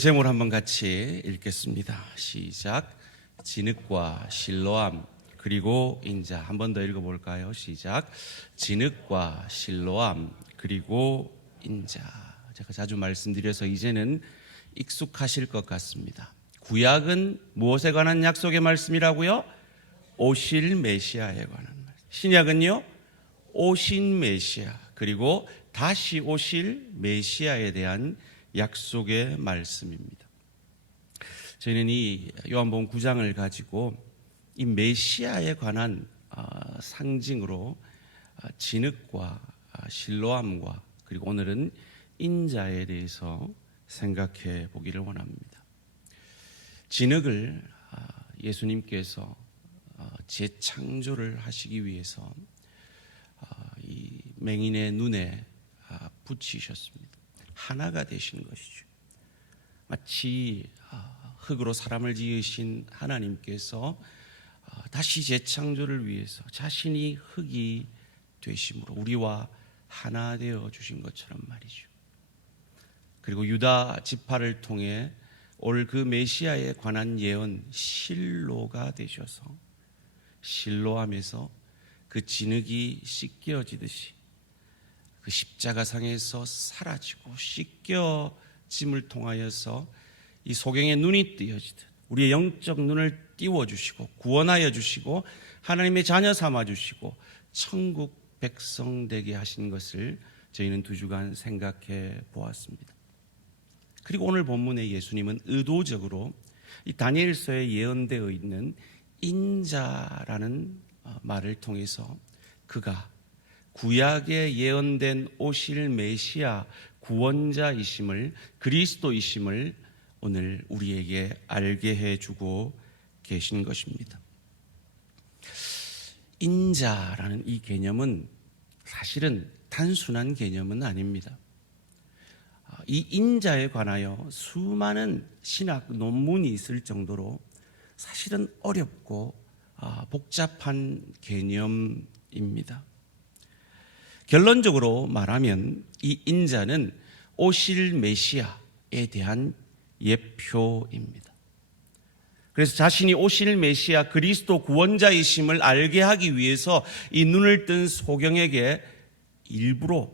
제목을 한번 같이 읽겠습니다. 시작. 진흙과 실로암 그리고 인자. 한 번 더 읽어볼까요? 시작. 진흙과 실로암 그리고 인자. 제가 자주 말씀드려서 이제는 익숙하실 것 같습니다. 구약은 무엇에 관한 약속의 말씀이라고요? 오실 메시아에 관한 말씀. 신약은요? 오신 메시아 그리고 다시 오실 메시아에 대한 약속의 말씀입니다. 저희는 이 요한복음 9장을 가지고 이 메시아에 관한 상징으로 진흙과 실로암과 그리고 오늘은 인자에 대해서 생각해 보기를 원합니다. 진흙을 예수님께서 재창조를 하시기 위해서 이 맹인의 눈에 붙이셨습니다. 하나가 되신 것이죠. 마치 흙으로 사람을 지으신 하나님께서 다시 재창조를 위해서 자신이 흙이 되심으로 우리와 하나 되어 주신 것처럼 말이죠. 그리고 유다 지파를 통해 올 그 메시아에 관한 예언 실로가 되셔서 실로암에서 그 진흙이 씻겨지듯이 그 십자가상에서 사라지고 씻겨짐을 통하여서 이 소경의 눈이 띄어지듯 우리의 영적 눈을 띄워주시고 구원하여 주시고 하나님의 자녀 삼아주시고 천국 백성 되게 하신 것을 저희는 2주간 생각해 보았습니다. 그리고 오늘 본문에 예수님은 의도적으로 이 다니엘서에 예언되어 있는 인자라는 말을 통해서 그가 구약에 예언된 오실 메시아 구원자이심을 그리스도이심을 오늘 우리에게 알게 해주고 계신 것입니다. 인자라는 이 개념은 사실은 단순한 개념은 아닙니다. 이 인자에 관하여 수많은 신학 논문이 있을 정도로 사실은 어렵고 복잡한 개념입니다. 결론적으로 말하면 이 인자는 오실 메시아에 대한 예표입니다. 그래서 자신이 오실 메시아 그리스도 구원자이심을 알게 하기 위해서 이 눈을 뜬 소경에게 일부러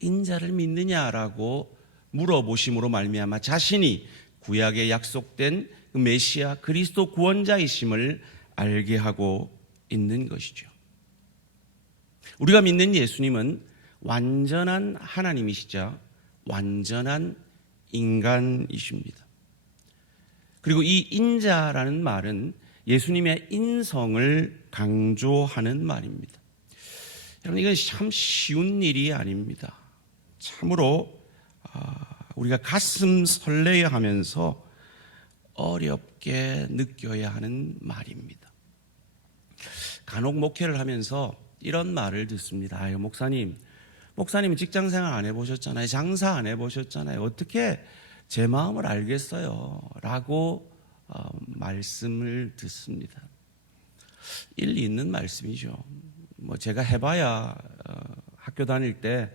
인자를 믿느냐라고 물어보심으로 말미암아 자신이 구약에 약속된 그 메시아 그리스도 구원자이심을 알게 하고 있는 것이죠. 우리가 믿는 예수님은 완전한 하나님이시자 완전한 인간이십니다. 그리고 이 인자라는 말은 예수님의 인성을 강조하는 말입니다. 여러분, 이건 참 쉬운 일이 아닙니다. 참으로 우리가 가슴 설레어 하면서 어렵게 느껴야 하는 말입니다. 간혹 목회를 하면서 이런 말을 듣습니다. 목사님은 직장생활 안 해보셨잖아요. 장사 안 해보셨잖아요. 어떻게 제 마음을 알겠어요? 라고 말씀을 듣습니다. 일리 있는 말씀이죠. 제가 해봐야 학교 다닐 때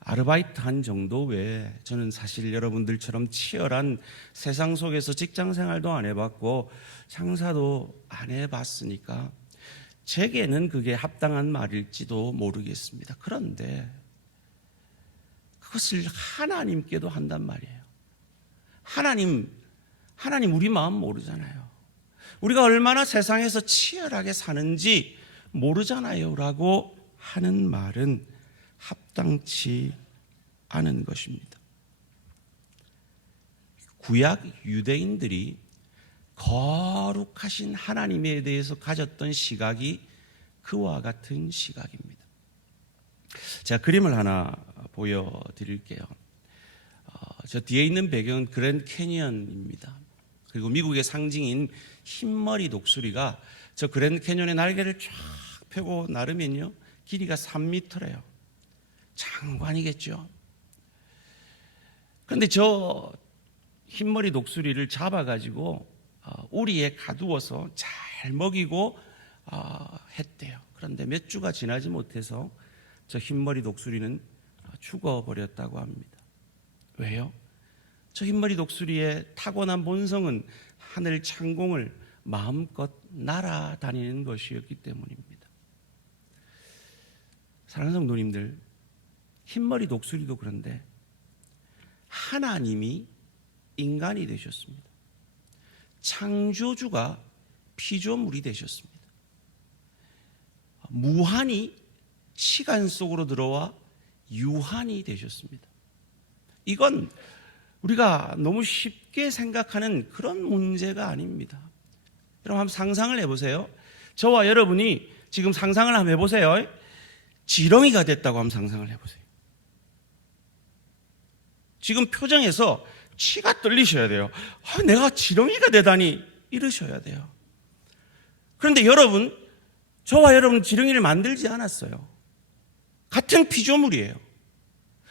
아르바이트 한 정도 외에 저는 사실 여러분들처럼 치열한 세상 속에서 직장생활도 안 해봤고 장사도 안 해봤으니까 제게는 그게 합당한 말일지도 모르겠습니다. 그런데 그것을 하나님께도 한단 말이에요. 하나님 우리 마음 모르잖아요. 우리가 얼마나 세상에서 치열하게 사는지 모르잖아요 라고 하는 말은 합당치 않은 것입니다. 구약 유대인들이 거룩하신 하나님에 대해서 가졌던 시각이 그와 같은 시각입니다. 제가 그림을 하나 보여드릴게요. 저 뒤에 있는 배경은 그랜드 캐니언입니다. 그리고 미국의 상징인 흰머리 독수리가 저 그랜드 캐니언의 날개를 쫙 펴고 나르면요 길이가 3m래요. 장관이겠죠. 그런데 저 흰머리 독수리를 잡아가지고 우리에 가두어서 잘 먹이고 했대요. 그런데 몇 주가 지나지 못해서 저 흰머리 독수리는 죽어버렸다고 합니다. 왜요? 저 흰머리 독수리의 타고난 본성은 하늘 창공을 마음껏 날아다니는 것이었기 때문입니다. 사랑하는 성도님들, 흰머리 독수리도 그런데 하나님이 인간이 되셨습니다. 창조주가 피조물이 되셨습니다. 무한히 시간 속으로 들어와 유한이 되셨습니다. 이건 우리가 너무 쉽게 생각하는 그런 문제가 아닙니다. 여러분 한번 상상을 해보세요. 저와 여러분이 지금 상상을 한번 해보세요. 지렁이가 됐다고 한번 상상을 해보세요. 지금 표정에서 치가 떨리셔야 돼요. 내가 지렁이가 되다니 이러셔야 돼요. 그런데 여러분, 저와 여러분 지렁이를 만들지 않았어요. 같은 피조물이에요.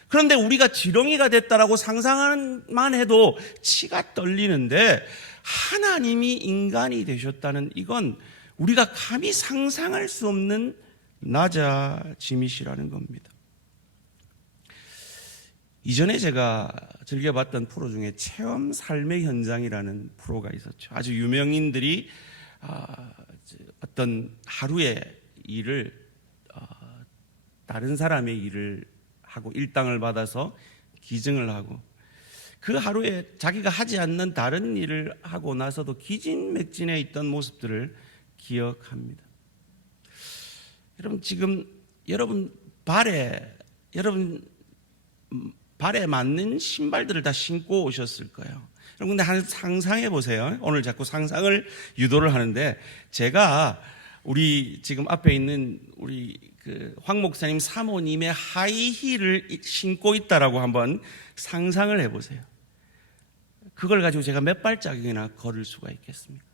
그런데 우리가 지렁이가 됐다라고 상상만 해도 치가 떨리는데 하나님이 인간이 되셨다는 이건 우리가 감히 상상할 수 없는 낮아짐이시라는 겁니다. 이전에 제가 즐겨봤던 프로 중에 체험 삶의 현장이라는 프로가 있었죠. 아주 유명인들이 어떤 하루의 일을 다른 사람의 일을 하고 일당을 받아서 기증을 하고 그 하루에 자기가 하지 않는 다른 일을 하고 나서도 기진맥진해 있던 모습들을 기억합니다. 여러분 지금 여러분 발에 맞는 신발들을 다 신고 오셨을 거예요. 여러분 근데 한 상상해 보세요. 오늘 자꾸 상상을 유도를 하는데 제가 우리 지금 앞에 있는 우리 황 목사님 사모님의 하이힐을 신고 있다라고 한번 상상을 해 보세요. 그걸 가지고 제가 몇 발짝이나 걸을 수가 있겠습니까?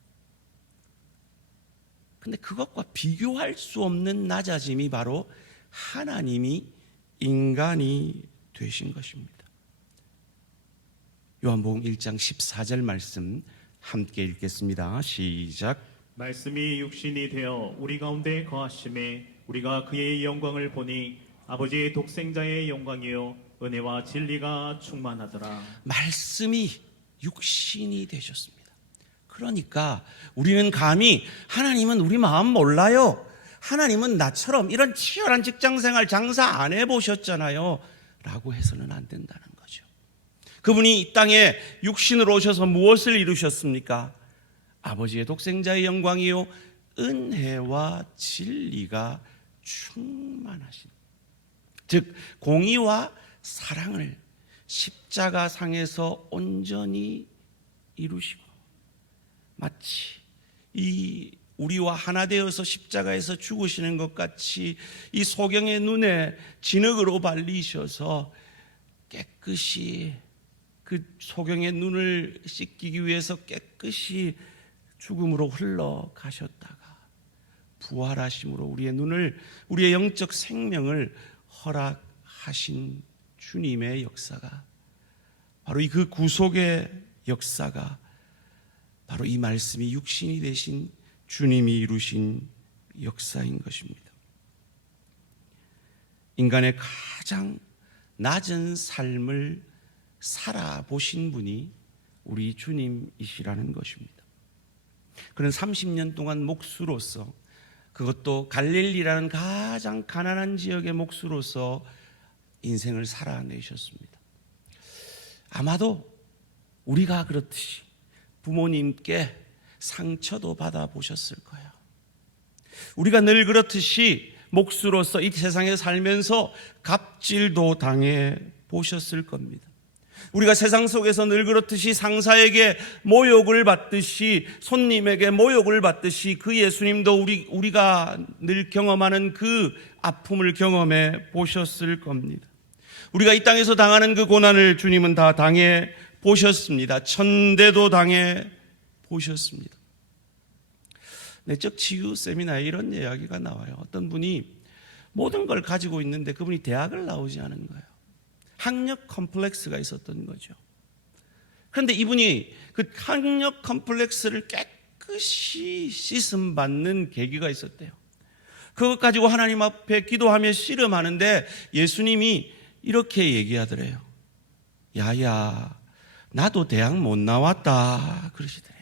근데 그것과 비교할 수 없는 낮아짐이 바로 하나님이 인간이 되신 것입니다. 요한복음 1장 14절 말씀 함께 읽겠습니다. 시작. 말씀이 육신이 되어 우리 가운데 거하심에 우리가 그의 영광을 보니 아버지의 독생자의 영광이요 은혜와 진리가 충만하더라. 말씀이 육신이 되셨습니다. 그러니까 우리는 감히 하나님은 우리 마음 몰라요, 하나님은 나처럼 이런 치열한 직장생활 장사 안 해보셨잖아요 라고 해서는 안 된다는 거죠. 그분이 이 땅에 육신으로 오셔서 무엇을 이루셨습니까? 아버지의 독생자의 영광이요 은혜와 진리가 충만하신, 즉 공의와 사랑을 십자가상에서 온전히 이루시고 마치 이 우리와 하나 되어서 십자가에서 죽으시는 것 같이 이 소경의 눈에 진흙으로 발리셔서 깨끗이 그 소경의 눈을 씻기기 위해서 깨끗이 죽음으로 흘러가셨다가 부활하심으로 우리의 눈을, 우리의 영적 생명을 허락하신 주님의 역사가, 바로 이 그 구속의 역사가 바로 이 말씀이 육신이 되신 주님이 이루신 역사인 것입니다. 인간의 가장 낮은 삶을 살아보신 분이 우리 주님이시라는 것입니다. 그는 30년 동안 목수로서, 그것도 갈릴리라는 가장 가난한 지역의 목수로서 인생을 살아내셨습니다. 아마도 우리가 그렇듯이 부모님께 상처도 받아보셨을 거예요. 우리가 늘 그렇듯이 목수로서 이 세상에 살면서 갑질도 당해 보셨을 겁니다. 우리가 세상 속에서 늘 그렇듯이 상사에게 모욕을 받듯이, 손님에게 모욕을 받듯이 그 예수님도 우리가 늘 경험하는 그 아픔을 경험해 보셨을 겁니다. 우리가 이 땅에서 당하는 그 고난을 주님은 다 당해 보셨습니다. 천대도 당해 보셨습니다. 내적 치유 세미나에 이런 이야기가 나와요. 어떤 분이 모든 걸 가지고 있는데 그분이 대학을 나오지 않은 거예요. 학력 컴플렉스가 있었던 거죠. 그런데 이분이 그 학력 컴플렉스를 깨끗이 씻음받는 계기가 있었대요. 그것 가지고 하나님 앞에 기도하며 씨름하는데 예수님이 이렇게 얘기하더래요. 야야, 나도 대학 못 나왔다 그러시더래요.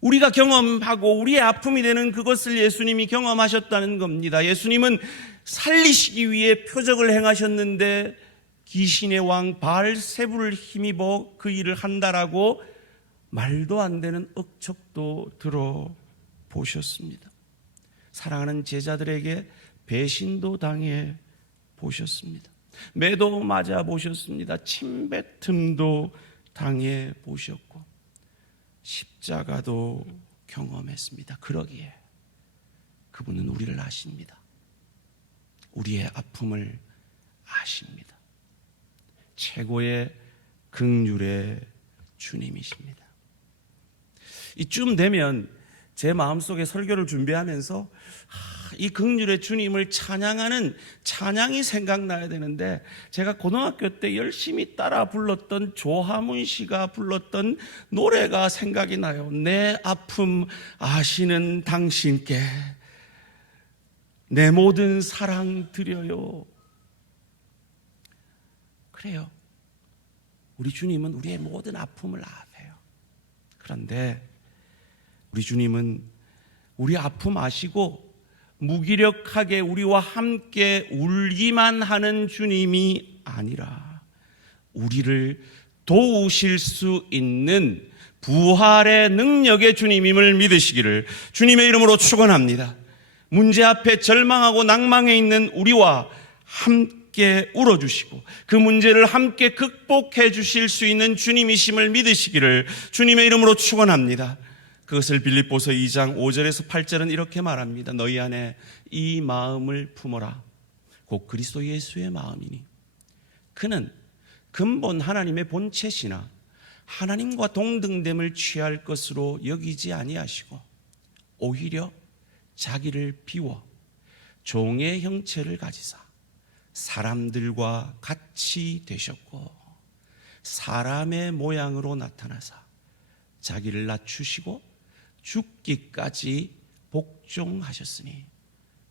우리가 경험하고 우리의 아픔이 되는 그것을 예수님이 경험하셨다는 겁니다. 예수님은 살리시기 위해 표적을 행하셨는데 귀신의 왕 바알세불을 힘입어 그 일을 한다라고 말도 안 되는 억척도 들어보셨습니다. 사랑하는 제자들에게 배신도 당해 보셨습니다. 매도 맞아 보셨습니다. 침뱉음도 당해 보셨고 십자가도 경험했습니다. 그러기에 그분은 우리를 아십니다. 우리의 아픔을 아십니다. 최고의 긍휼의 주님이십니다. 이쯤 되면 제 마음속에 설교를 준비하면서 이 긍휼의 주님을 찬양하는 찬양이 생각나야 되는데, 제가 고등학교 때 열심히 따라 불렀던 조하문 씨가 불렀던 노래가 생각이 나요. 내 아픔 아시는 당신께 내 모든 사랑 드려요. 그래요. 우리 주님은 우리의 모든 아픔을 아세요. 그런데 우리 주님은 우리 아픔 아시고 무기력하게 우리와 함께 울기만 하는 주님이 아니라 우리를 도우실 수 있는 부활의 능력의 주님임을 믿으시기를 주님의 이름으로 축원합니다. 문제 앞에 절망하고 낭망해 있는 우리와 함께 울어주시고 그 문제를 함께 극복해 주실 수 있는 주님이심을 믿으시기를 주님의 이름으로 축원합니다. 그것을 빌립보서 2장 5절에서 8절은 이렇게 말합니다. 너희 안에 이 마음을 품어라. 곧 그리스도 예수의 마음이니 그는 근본 하나님의 본체시나 하나님과 동등됨을 취할 것으로 여기지 아니하시고 오히려 자기를 비워 종의 형체를 가지사 사람들과 같이 되셨고 사람의 모양으로 나타나사 자기를 낮추시고 죽기까지 복종하셨으니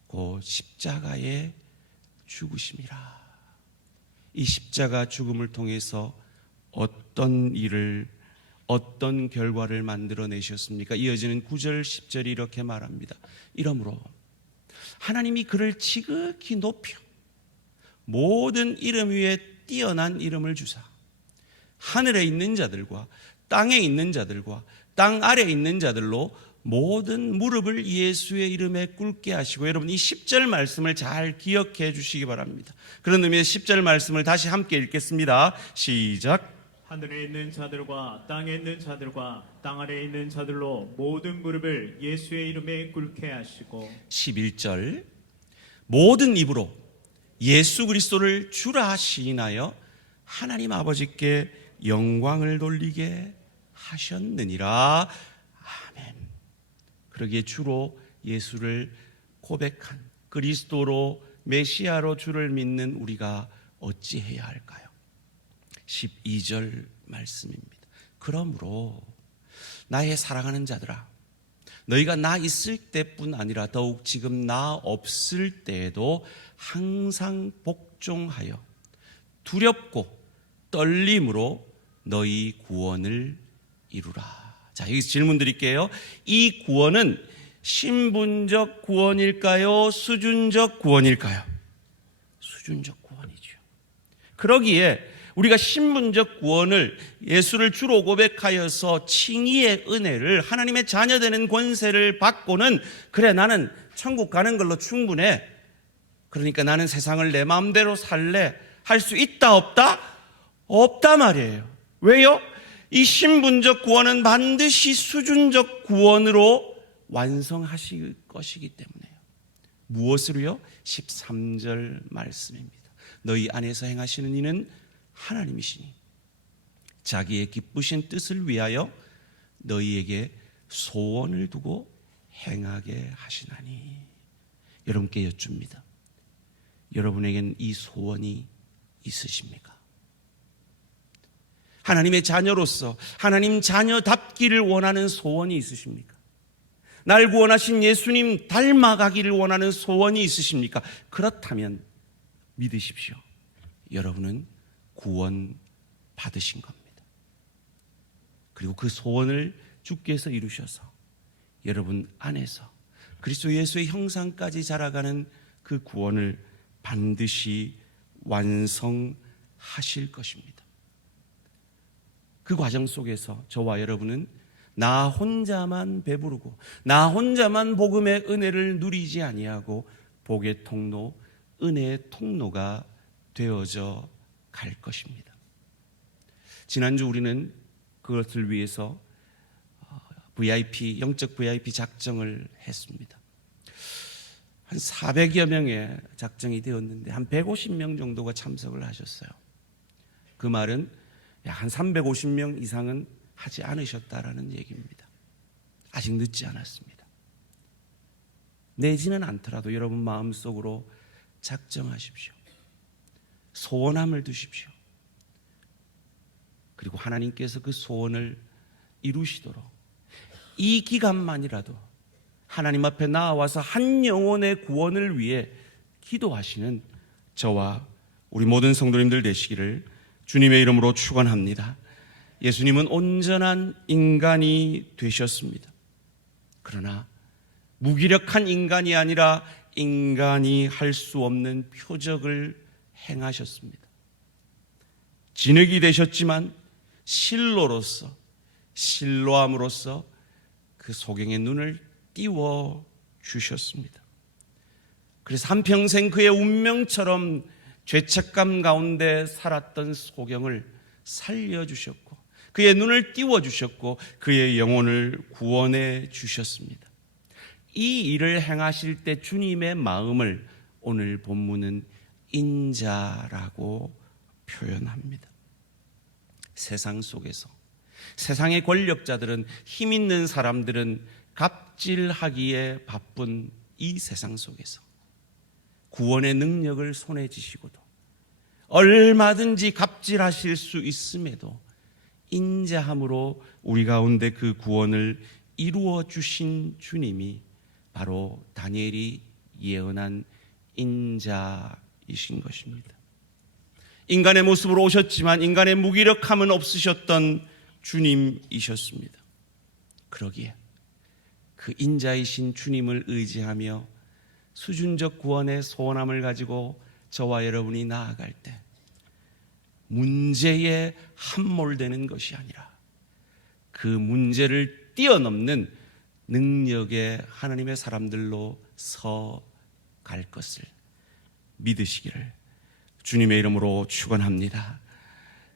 곧 십자가에 죽으심이라. 이 십자가 죽음을 통해서 어떤 일을, 어떤 결과를 만들어내셨습니까? 이어지는 9절 10절이 이렇게 말합니다. 이러므로 하나님이 그를 지극히 높여 모든 이름 위에 뛰어난 이름을 주사 하늘에 있는 자들과 땅에 있는 자들과 땅 아래에 있는 자들로 모든 무릎을 예수의 이름에 꿇게 하시고, 여러분 이 10절 말씀을 잘 기억해 주시기 바랍니다. 그런 의미에서 10절 말씀을 다시 함께 읽겠습니다. 시작. 하늘에 있는 자들과 땅에 있는 자들과 땅 아래에 있는 자들로 모든 무릎을 예수의 이름에 꿇게 하시고 11절 모든 입으로 예수 그리스도를 주라 시인하여 하나님 아버지께 영광을 돌리게 하셨느니라. 아멘. 그러기에 주로 예수를 고백한 그리스도로 메시아로 주를 믿는 우리가 어찌해야 할까요? 12절 말씀입니다. 그러므로 나의 사랑하는 자들아, 너희가 나 있을 때뿐 아니라 더욱 지금 나 없을 때에도 항상 복종하여 두렵고 떨림으로 너희 구원을 이루라. 자, 여기서 질문 드릴게요. 이 구원은 신분적 구원일까요? 수준적 구원일까요? 수준적 구원이죠. 그러기에 우리가 신분적 구원을 예수를 주로 고백하여서 칭의의 은혜를 하나님의 자녀되는 권세를 받고는 그래 나는 천국 가는 걸로 충분해. 그러니까 나는 세상을 내 마음대로 살래. 할 수 있다 없다? 없다 말이에요. 왜요? 이 신분적 구원은 반드시 수준적 구원으로 완성하실 것이기 때문에요. 무엇으로요? 13절 말씀입니다. 너희 안에서 행하시는 이는 하나님이시니 자기의 기쁘신 뜻을 위하여 너희에게 소원을 두고 행하게 하시나니. 여러분께 여쭙니다. 여러분에게는 이 소원이 있으십니까? 하나님의 자녀로서 하나님 자녀답기를 원하는 소원이 있으십니까? 날 구원하신 예수님 닮아가기를 원하는 소원이 있으십니까? 그렇다면 믿으십시오. 여러분은 받으신 겁니다. 그리고 그 소원을 주께서 이루셔서 여러분 안에서 그리스도 예수의 형상까지 자라가는 그 구원을 반드시 완성하실 것입니다. 그 과정 속에서 저와 여러분은 나 혼자만 배부르고 나 혼자만 복음의 은혜를 누리지 아니하고 복의 통로, 은혜의 통로가 되어져 갈 것입니다. 지난주 우리는 그것을 위해서 영적 VIP 작정을 했습니다. 한 400여 명의 작정이 되었는데 한 150명 정도가 참석을 하셨어요. 그 말은 약 한 350명 이상은 하지 않으셨다라는 얘기입니다. 아직 늦지 않았습니다. 내지는 않더라도 여러분 마음속으로 작정하십시오. 소원함을 두십시오. 그리고 하나님께서 그 소원을 이루시도록 이 기간만이라도 하나님 앞에 나와서 한 영혼의 구원을 위해 기도하시는 저와 우리 모든 성도님들 되시기를 주님의 이름으로 축원합니다. 예수님은 온전한 인간이 되셨습니다. 그러나 무기력한 인간이 아니라 인간이 할 수 없는 표적을 행하셨습니다. 진흙이 되셨지만 실로로서 실로함으로써 그 소경의 눈을 띄워 주셨습니다. 그래서 한평생 그의 운명처럼 죄책감 가운데 살았던 소경을 살려주셨고 그의 눈을 띄워주셨고 그의 영혼을 구원해 주셨습니다. 이 일을 행하실 때 주님의 마음을 오늘 본문은 인자라고 표현합니다. 세상 속에서 세상의 권력자들은 힘 있는 사람들은 갑질하기에 바쁜 이 세상 속에서 구원의 능력을 손에 쥐시고도 얼마든지 갑질하실 수 있음에도 인자함으로 우리 가운데 그 구원을 이루어 주신 주님이 바로 다니엘이 예언한 인자이신 것입니다. 인간의 모습으로 오셨지만 인간의 무기력함은 없으셨던 주님이셨습니다. 그러기에 그 인자이신 주님을 의지하며 수준적 구원의 소원함을 가지고 저와 여러분이 나아갈 때 문제에 함몰되는 것이 아니라 그 문제를 뛰어넘는 능력의 하나님의 사람들로 서 갈 것을 믿으시기를 주님의 이름으로 축원합니다.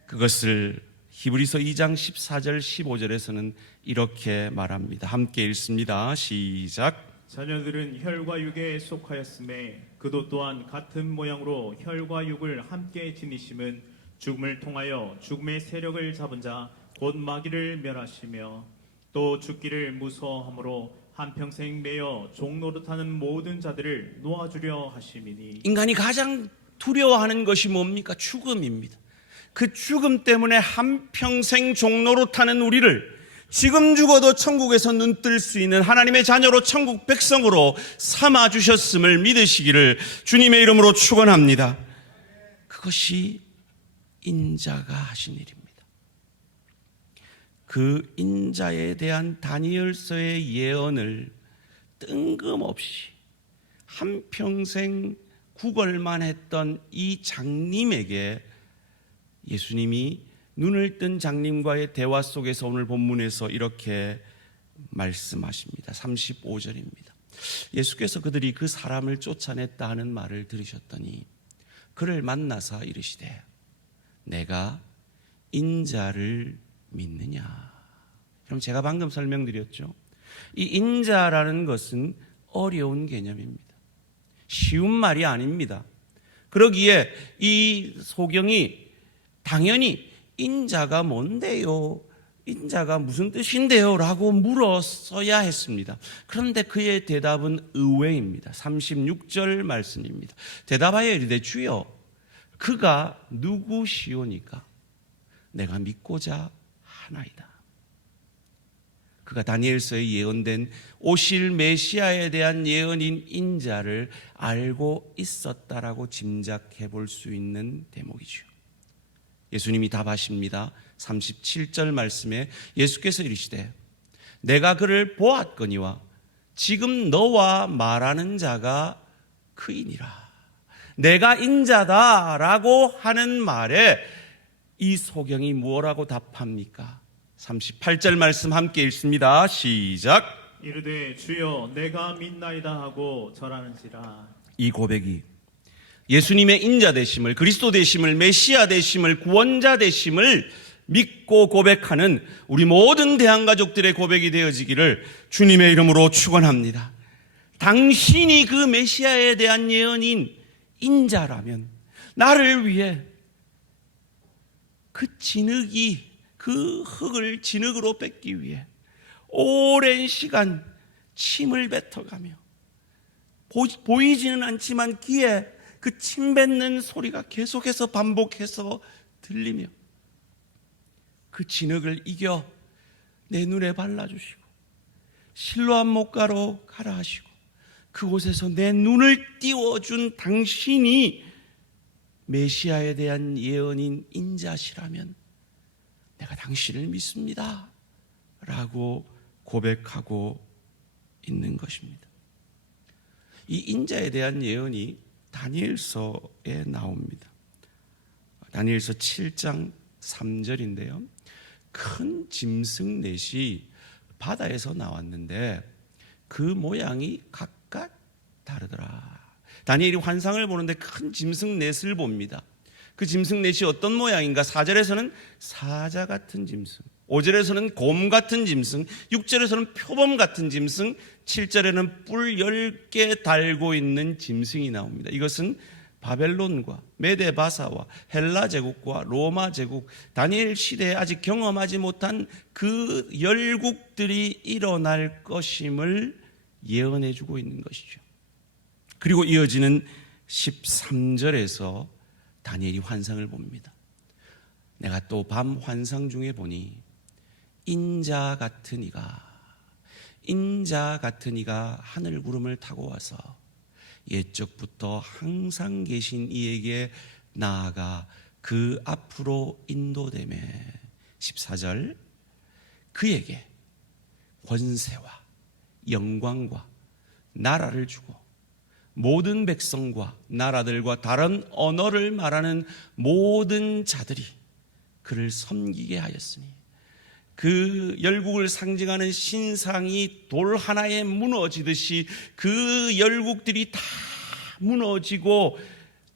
그것을 히브리서 2장 14절 15절에서는 이렇게 말합니다. 함께 읽습니다. 시작. 자녀들은 혈과 육에 속하였음에 그도 또한 같은 모양으로 혈과 육을 함께 지니심은 죽음을 통하여 죽음의 세력을 잡은 자 곧 마귀를 멸하시며 또 죽기를 무서워함으로 한평생 매여 종노릇하는 모든 자들을 놓아주려 하심이니. 인간이 가장 두려워하는 것이 뭡니까? 죽음입니다. 그 죽음 때문에 한평생 종노릇하는 우리를 지금 죽어도 천국에서 눈뜰 수 있는 하나님의 자녀로 천국 백성으로 삼아주셨음을 믿으시기를 주님의 이름으로 축원합니다. 그것이 인자가 하신 일입니다. 그 인자에 대한 다니엘서의 예언을 뜬금없이 한평생 구걸만 했던 이 장님에게 예수님이 눈을 뜬 장님과의 대화 속에서 오늘 본문에서 이렇게 말씀하십니다. 35절입니다. 예수께서 그들이 그 사람을 쫓아냈다 하는 말을 들으셨더니 그를 만나사 이르시되 내가 인자를 믿느냐. 그럼 제가 방금 설명드렸죠. 이 인자라는 것은 어려운 개념입니다. 쉬운 말이 아닙니다. 그러기에 이 소경이 당연히 인자가 뭔데요? 인자가 무슨 뜻인데요? 라고 물었어야 했습니다. 그런데 그의 대답은 의외입니다. 36절 말씀입니다. 대답하여 이르되 주여 그가 누구시오니까 내가 믿고자 하나이다. 그가 다니엘서에 예언된 오실 메시아에 대한 예언인 인자를 알고 있었다라고 짐작해 볼 수 있는 대목이죠. 예수님이 답하십니다. 37절 말씀에 예수께서 이르시되 내가 그를 보았거니와 지금 너와 말하는 자가 그이니라. 내가 인자다라고 하는 말에 이 소경이 무엇라고 답합니까? 38절 말씀 함께 읽습니다. 시작. 이르되 주여 내가 믿나이다 하고 절하는지라. 이 고백이 예수님의 인자 되심을, 그리스도 되심을, 메시아 되심을, 구원자 되심을 믿고 고백하는 우리 모든 대한가족들의 고백이 되어지기를 주님의 이름으로 축원합니다. 당신이 그 메시아에 대한 예언인 인자라면 나를 위해 그 그 흙을 진흙으로 뺏기 위해 오랜 시간 침을 뱉어가며 보이지는 않지만 귀에 그 침 뱉는 소리가 계속해서 반복해서 들리며 그 진흙을 이겨 내 눈에 발라주시고 실로암 목가로 가라 하시고 그곳에서 내 눈을 띄워준 당신이 메시아에 대한 예언인 인자시라면 내가 당신을 믿습니다 라고 고백하고 있는 것입니다. 이 인자에 대한 예언이 다니엘서에 나옵니다. 다니엘서 7장 3절인데요. 큰 짐승 넷이 바다에서 나왔는데 그 모양이 각각 다르더라. 다니엘이 환상을 보는데 큰 짐승 넷을 봅니다. 그 짐승 넷이 어떤 모양인가? 4절에서는 사자 같은 짐승, 5절에서는 곰 같은 짐승, 6절에서는 표범 같은 짐승, 7절에는 뿔 10개 달고 있는 짐승이 나옵니다. 이것은 바벨론과 메데바사와 헬라 제국과 로마 제국, 다니엘 시대에 아직 경험하지 못한 그 열국들이 일어날 것임을 예언해 주고 있는 것이죠. 그리고 이어지는 13절에서 다니엘이 환상을 봅니다. 내가 또 밤 환상 중에 보니 인자 같은 이가 하늘 구름을 타고 와서 옛적부터 항상 계신 이에게 나아가 그 앞으로 인도되매 14절 그에게 권세와 영광과 나라를 주고 모든 백성과 나라들과 다른 언어를 말하는 모든 자들이 그를 섬기게 하였으니 그 열국을 상징하는 신상이 돌 하나에 무너지듯이 그 열국들이 다 무너지고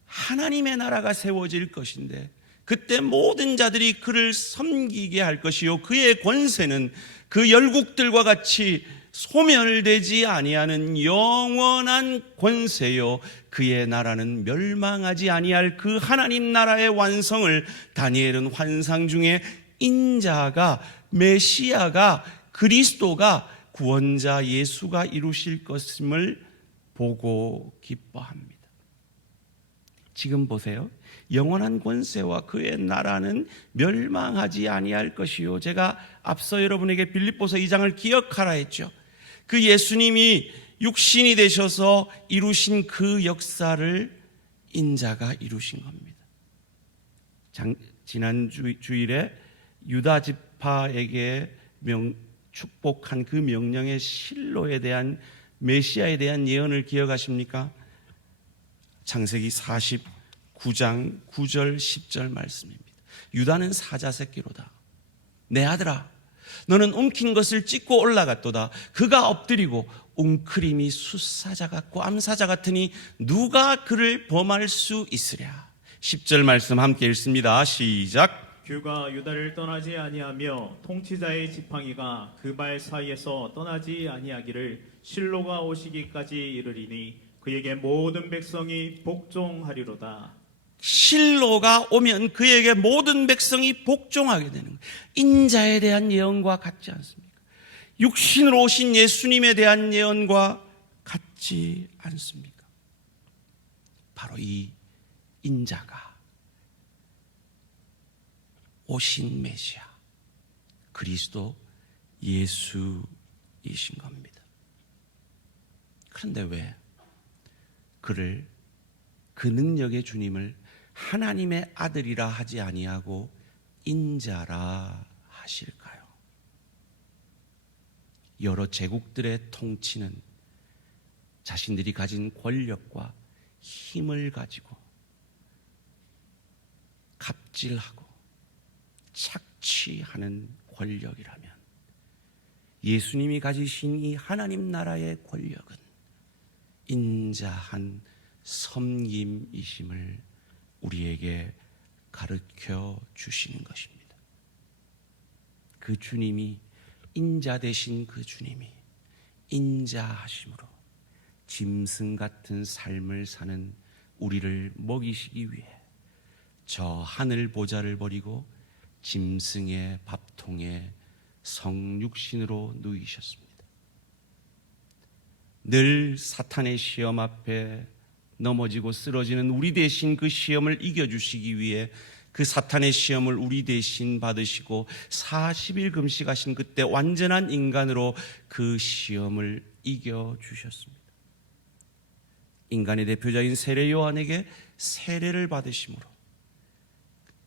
하나님의 나라가 세워질 것인데 그때 모든 자들이 그를 섬기게 할 것이요 그의 권세는 그 열국들과 같이 소멸되지 아니하는 영원한 권세요 그의 나라는 멸망하지 아니할 그 하나님 나라의 완성을 다니엘은 환상 중에 인자가 메시아가 그리스도가 구원자 예수가 이루실 것임을 보고 기뻐합니다. 지금 보세요. 영원한 권세와 그의 나라는 멸망하지 아니할 것이요. 제가 앞서 여러분에게 빌립보서 2장을 기억하라 했죠. 그 예수님이 육신이 되셔서 이루신 그 역사를 인자가 이루신 겁니다. 지난 주일에 유다 지파에게 축복한 그 명령의 실로에 대한 메시아에 대한 예언을 기억하십니까? 창세기 49장 9절 10절 말씀입니다. 유다는 사자 새끼로다. 내 아들아 너는 움킨 것을 찢고 올라갔도다. 그가 엎드리고 웅크림이 숫사자 같고 암사자 같으니 누가 그를 범할 수 있으랴. 10절 말씀 함께 읽습니다. 시작. 규가 유다를 떠나지 아니하며 통치자의 지팡이가 그 발 사이에서 떠나지 아니하기를 실로가 오시기까지 이르리니 그에게 모든 백성이 복종하리로다. 실로가 오면 그에게 모든 백성이 복종하게 되는 거예요. 인자에 대한 예언과 같지 않습니까? 육신으로 오신 예수님에 대한 예언과 같지 않습니까? 바로 이 인자가 오신 메시아 그리스도 예수이신 겁니다. 그런데 왜 그를 그 능력의 주님을 하나님의 아들이라 하지 아니하고 인자라 하실까요? 여러 제국들의 통치는 자신들이 가진 권력과 힘을 가지고 갑질하고 착취하는 권력이라면, 예수님이 가지신 이 하나님 나라의 권력은 인자한 섬김이심을 우리에게 가르쳐 주시는 것입니다. 그 주님이, 인자 되신 그 주님이 인자하심으로 짐승 같은 삶을 사는 우리를 먹이시기 위해 저 하늘 보좌를 버리고 짐승의 밥통에 성육신으로 누이셨습니다. 늘 사탄의 시험 앞에 넘어지고 쓰러지는 우리 대신 그 시험을 이겨주시기 위해 그 사탄의 시험을 우리 대신 받으시고 40일 금식하신 그때 완전한 인간으로 그 시험을 이겨주셨습니다. 인간의 대표자인 세례 요한에게 세례를 받으심으로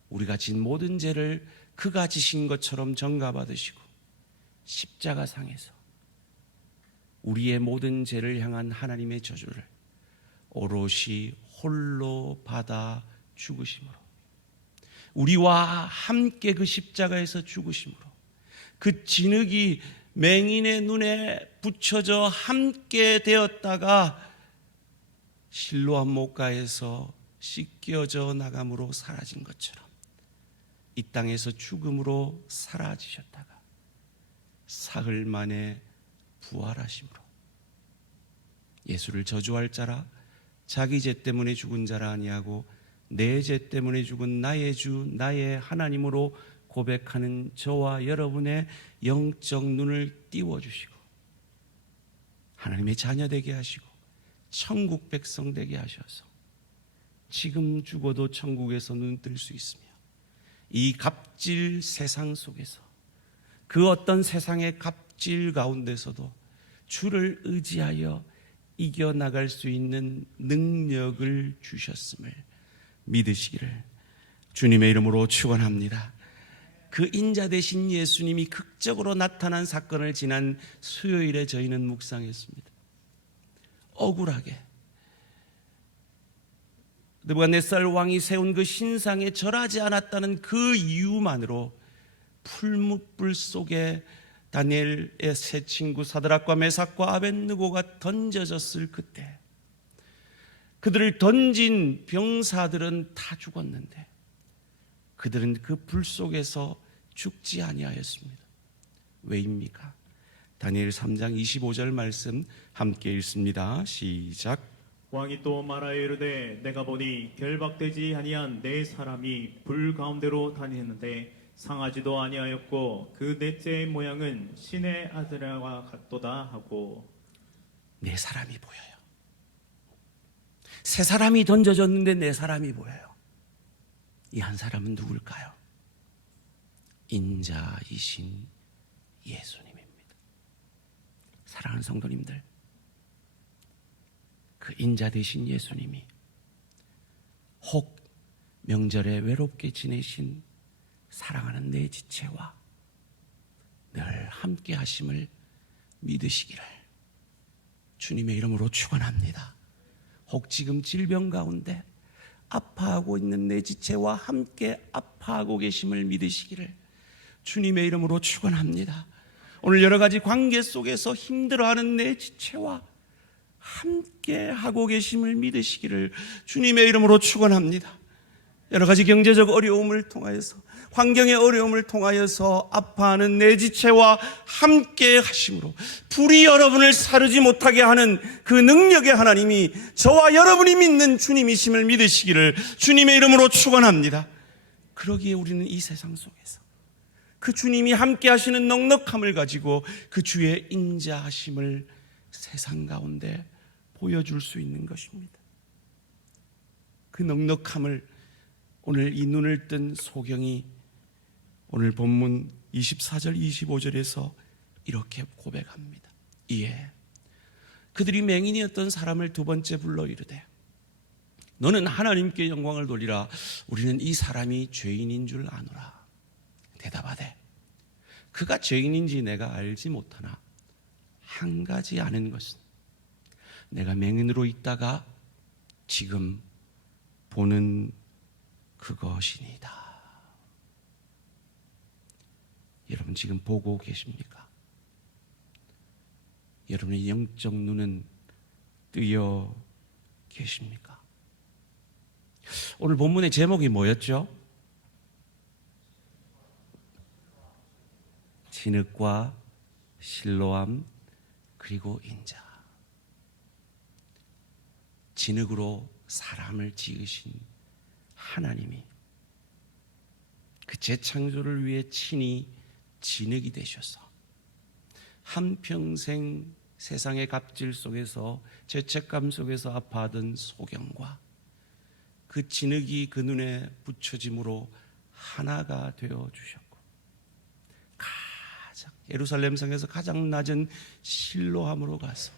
우리가 진 모든 죄를 그가 지신 것처럼 전가받으시고 십자가상에서 우리의 모든 죄를 향한 하나님의 저주를 오롯이 홀로 받아 죽으심으로, 우리와 함께 그 십자가에서 죽으심으로, 그 진흙이 맹인의 눈에 붙여져 함께 되었다가 실로암 목가에서 씻겨져 나감으로 사라진 것처럼 이 땅에서 죽음으로 사라지셨다가 사흘 만에 부활하심으로 예수를 저주할 자라, 자기 죄 때문에 죽은 자라 아니하고 내 죄 때문에 죽은 나의 주 나의 하나님으로 고백하는 저와 여러분의 영적 눈을 띄워주시고 하나님의 자녀 되게 하시고 천국 백성 되게 하셔서 지금 죽어도 천국에서 눈 뜰 수 있으며, 이 갑질 세상 속에서 그 어떤 세상의 갑질 가운데서도 주를 의지하여 이겨나갈 수 있는 능력을 주셨음을 믿으시기를 주님의 이름으로 축원합니다. 그 인자 되신 예수님이 극적으로 나타난 사건을 지난 수요일에 저희는 묵상했습니다. 억울하게 느부갓네살 왕이 세운 그 신상에 절하지 않았다는 그 이유만으로 풀무불 속에 다니엘의 세 친구 사드락과 메삭과 아벳느고가 던져졌을 그때 그들을 던진 병사들은 다 죽었는데 그들은 그 불 속에서 죽지 아니하였습니다. 왜입니까? 다니엘 3장 25절 말씀 함께 읽습니다. 시작. 왕이 또 말하여 이르되 내가 보니 결박되지 아니한 네 사람이 불 가운데로 다니는데 상하지도 아니하였고 그 넷째의 모양은 신의 아들과 같도다 하고. 네 사람이 보여요. 세 사람이 던져졌는데 네 사람이 보여요. 이 한 사람은 누굴까요? 인자이신 예수님입니다. 사랑하는 성도님들, 그 인자 되신 예수님이 혹 명절에 외롭게 지내신 사랑하는 내 지체와 늘 함께 하심을 믿으시기를 주님의 이름으로 축원합니다. 혹 지금 질병 가운데 아파하고 있는 내 지체와 함께 아파하고 계심을 믿으시기를 주님의 이름으로 축원합니다. 오늘 여러 가지 관계 속에서 힘들어하는 내 지체와 함께 하고 계심을 믿으시기를 주님의 이름으로 축원합니다. 여러 가지 경제적 어려움을 통하여서, 환경의 어려움을 통하여서 아파하는 내 지체와 함께 하심으로 불이 여러분을 사르지 못하게 하는 그 능력의 하나님이 저와 여러분이 믿는 주님이심을 믿으시기를 주님의 이름으로 축원합니다. 그러기에 우리는 이 세상 속에서 그 주님이 함께 하시는 넉넉함을 가지고 그 주의 인자하심을 세상 가운데 보여줄 수 있는 것입니다. 그 넉넉함을 오늘 이 눈을 뜬 소경이 오늘 본문 24절 25절에서 이렇게 고백합니다. 이에 그들이 맹인이었던 사람을 두 번째 불러 이르되 너는 하나님께 영광을 돌리라. 우리는 이 사람이 죄인인 줄 아노라. 대답하되 그가 죄인인지 내가 알지 못하나 한 가지 아는 것은 내가 맹인으로 있다가 지금 보는 그것이니이다. 여러분 지금 보고 계십니까? 여러분의 영적 눈은 뜨여 계십니까? 오늘 본문의 제목이 뭐였죠? 진흙과 실로암 그리고 인자. 진흙으로 사람을 지으신 하나님이 그 재창조를 위해 친히 진흙이 되셔서 한평생 세상의 갑질 속에서 죄책감 속에서 아파하던 소경과 그 진흙이 그 눈에 붙여짐으로 하나가 되어 주셨고, 가장 예루살렘 성에서 가장 낮은 실로암으로 가서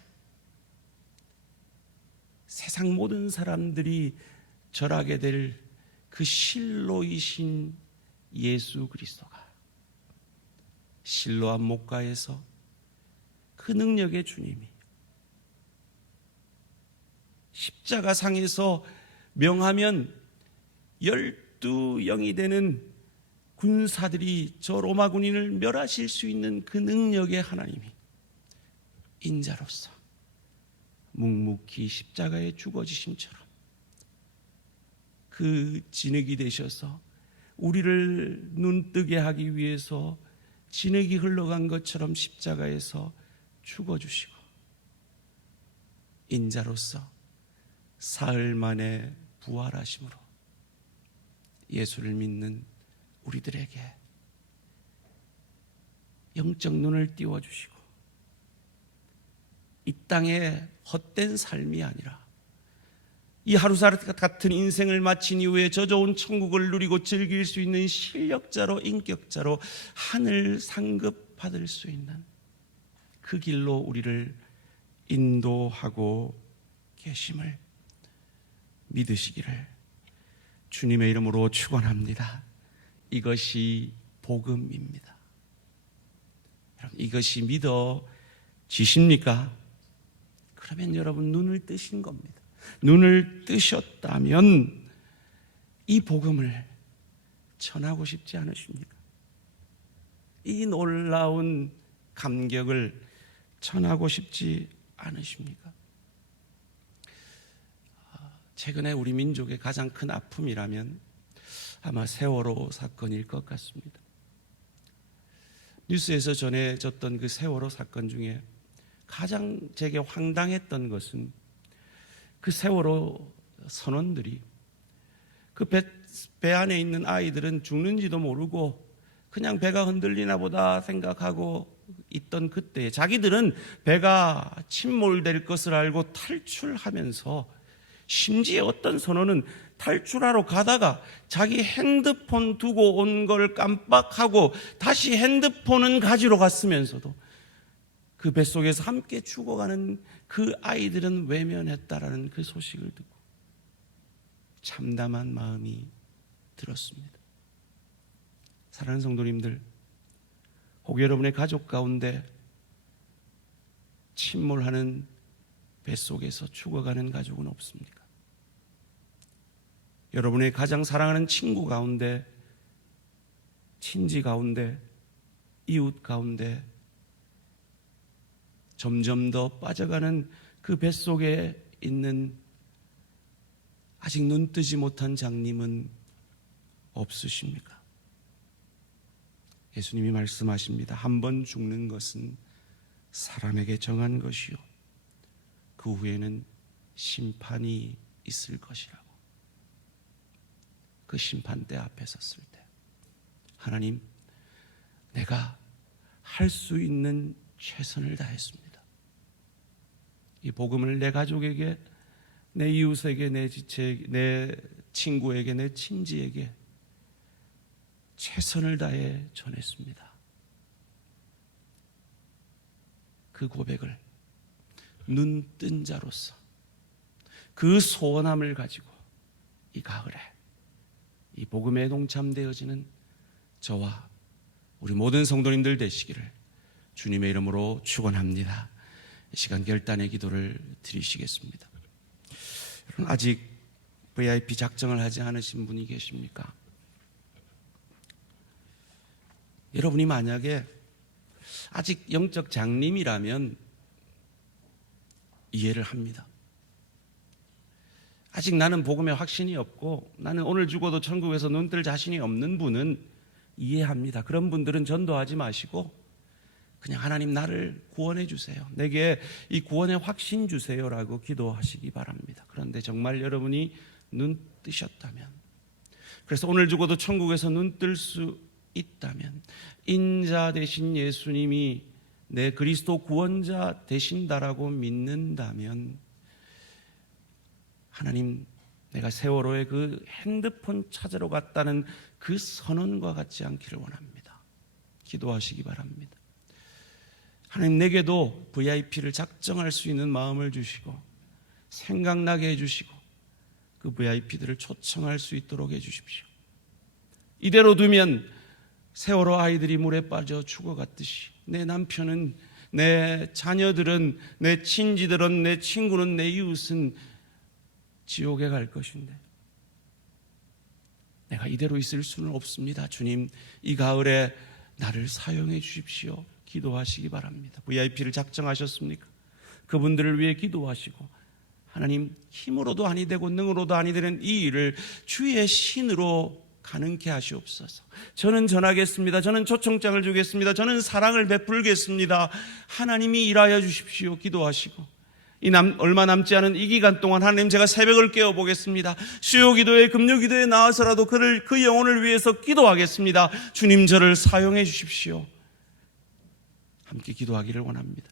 세상 모든 사람들이 절하게 될 그 실로이신 예수 그리스도가 실로암 목가에서 그 능력의 주님이 십자가 상에서 명하면 12영이 되는 군사들이 저 로마 군인을 멸하실 수 있는 그 능력의 하나님이 인자로서 묵묵히 십자가에 죽어지심처럼 그 진흙이 되셔서 우리를 눈뜨게 하기 위해서 진흙이 흘러간 것처럼 십자가에서 죽어주시고 인자로서 사흘 만에 부활하심으로 예수를 믿는 우리들에게 영적 눈을 띄워주시고 이 땅의 헛된 삶이 아니라 이 하루살 같은 인생을 마친 이후에 저 좋은 천국을 누리고 즐길 수 있는 실력자로 인격자로 하늘 상급 받을 수 있는 그 길로 우리를 인도하고 계심을 믿으시기를 주님의 이름으로 축원합니다. 이것이 복음입니다. 여러분 이것이 믿어지십니까? 그러면 여러분 눈을 뜨신 겁니다. 눈을 뜨셨다면 이 복음을 전하고 싶지 않으십니까? 이 놀라운 감격을 전하고 싶지 않으십니까? 최근에 우리 민족의 가장 큰 아픔이라면 아마 세월호 사건일 것 같습니다. 뉴스에서 전해졌던 그 세월호 사건 중에 가장 제게 황당했던 것은 그 세월호 선원들이 그 배 안에 있는 아이들은 죽는지도 모르고 그냥 배가 흔들리나 보다 생각하고 있던 그때에 자기들은 배가 침몰될 것을 알고 탈출하면서 심지어 어떤 선원은 탈출하러 가다가 자기 핸드폰 두고 온 걸 깜빡하고 다시 핸드폰은 가지러 갔으면서도 그 뱃속에서 함께 죽어가는 그 아이들은 외면했다라는 그 소식을 듣고 참담한 마음이 들었습니다. 사랑하는 성도님들, 혹 여러분의 가족 가운데 침몰하는 뱃속에서 죽어가는 가족은 없습니까? 여러분의 가장 사랑하는 친구 가운데, 친지 가운데, 이웃 가운데 점점 더 빠져가는 그 뱃속에 있는 아직 눈 뜨지 못한 장님은 없으십니까? 예수님이 말씀하십니다. 한 번 죽는 것은 사람에게 정한 것이요 그 후에는 심판이 있을 것이라고. 그 심판대 앞에 섰을 때 하나님, 내가 할 수 있는 최선을 다했습니다. 이 복음을 내 가족에게, 내 이웃에게, 내 지체에게, 내 친구에게, 내 친지에게 최선을 다해 전했습니다. 그 고백을 눈 뜬 자로서 그 소원함을 가지고 이 가을에 이 복음에 동참되어지는 저와 우리 모든 성도님들 되시기를 주님의 이름으로 축원합니다. 이 시간 결단의 기도를 드리시겠습니다. 여러분, 아직 VIP 작정을 하지 않으신 분이 계십니까? 여러분이 만약에 아직 영적 장님이라면 이해를 합니다. 아직 나는 복음에 확신이 없고 나는 오늘 죽어도 천국에서 눈뜰 자신이 없는 분은 이해합니다. 그런 분들은 전도하지 마시고 그냥 하나님 나를 구원해 주세요. 내게 이 구원의 확신 주세요라고 기도하시기 바랍니다. 그런데 정말 여러분이 눈 뜨셨다면, 그래서 오늘 죽어도 천국에서 눈 뜰 수 있다면, 인자 되신 예수님이 내 그리스도 구원자 되신다라고 믿는다면, 하나님, 내가 세월호에 그 핸드폰 찾으러 갔다는 그 선언과 같지 않기를 원합니다. 기도하시기 바랍니다. 하나님, 내게도 VIP를 작정할 수 있는 마음을 주시고 생각나게 해주시고 그 VIP들을 초청할 수 있도록 해주십시오. 이대로 두면 세월호 아이들이 물에 빠져 죽어갔듯이 내 남편은, 내 자녀들은, 내 친지들은, 내 친구는, 내 이웃은 지옥에 갈 것인데 내가 이대로 있을 수는 없습니다. 주님, 이 가을에 나를 사용해 주십시오. 기도하시기 바랍니다. VIP를 작정하셨습니까? 그분들을 위해 기도하시고, 하나님, 힘으로도 아니 되고 능으로도 아니 되는 이 일을 주의 신으로 가능케 하시옵소서. 저는 전하겠습니다. 저는 초청장을 주겠습니다. 저는 사랑을 베풀겠습니다. 하나님이 일하여 주십시오. 기도하시고, 얼마 남지 않은 이 기간 동안 하나님, 제가 새벽을 깨어보겠습니다. 수요 기도에, 금요 기도에 나와서라도 그 영혼을 위해서 기도하겠습니다. 주님, 저를 사용해 주십시오. 함께 기도하기를 원합니다.